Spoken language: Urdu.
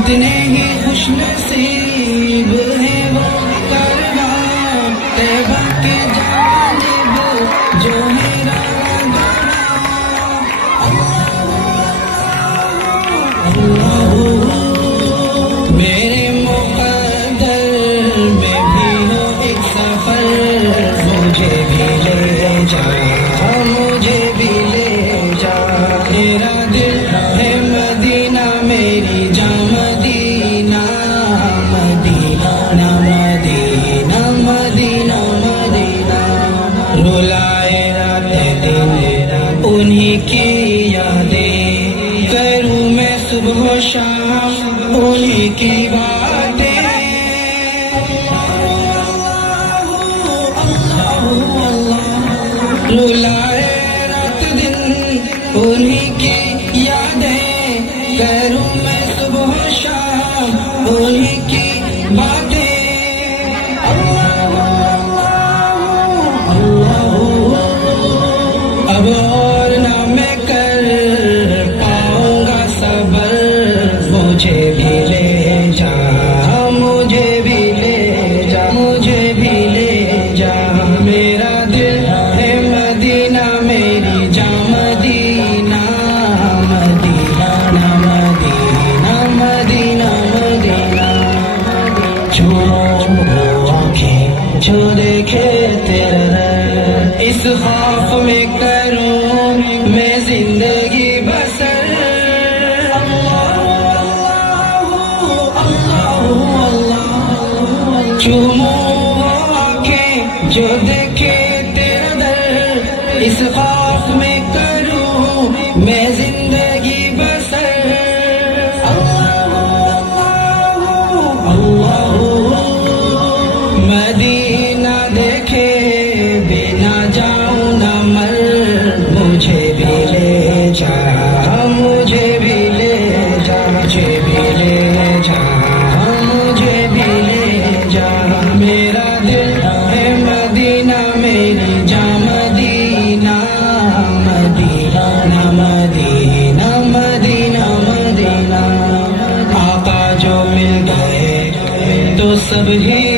کتنے ہی خوش نصیب ہیں وہ کارواں طیبہ کے جانب جو ہے روانہ۔ میرے مقدر میں بھی ہو ایک سفر، مجھے بھی لے جا، مجھے بھی لے جا۔ میرا دل ہے مدینہ، میری جان مدینہ، مدینہ مدینہ مدینہ مدینہ۔ رلائے رات دن انہی کی یادیں، کروں میں صبح و شام انہی کی باتیں۔ رلائے رات دن انہی کی یادیں، کروں میں صبح و شام انہی کی باتیں۔ اب اور نہ میں کر پاؤں گا صبر، مجھے بھی لے جا، مجھے بھی لے جا، مجھے بھی لے جا۔ میرا دل ہے مدینہ، میری جان مدینہ، مدینہ مدینہ مدینہ مدینہ۔ جو آنکھیں جو دیکھے تیرا اس خوف میں کروں میں زندگی بسر۔ چوموں وہ آنکھیں جو دیکھے تیرا در، اس خوف میں کروں میں زندگی بسر۔ مدینہ دیکھے بنا جاؤں نہ مر، مجھے بھی لے جا، مجھے بھی لے جا، مجھے بھی لے جا، مجھے بھی لے جا۔ میرا دل ہے مدینہ، میری جان مدینہ، مدینہ مدینہ مدینہ مدینہ۔ آقا جو مل گئے تو سب ہی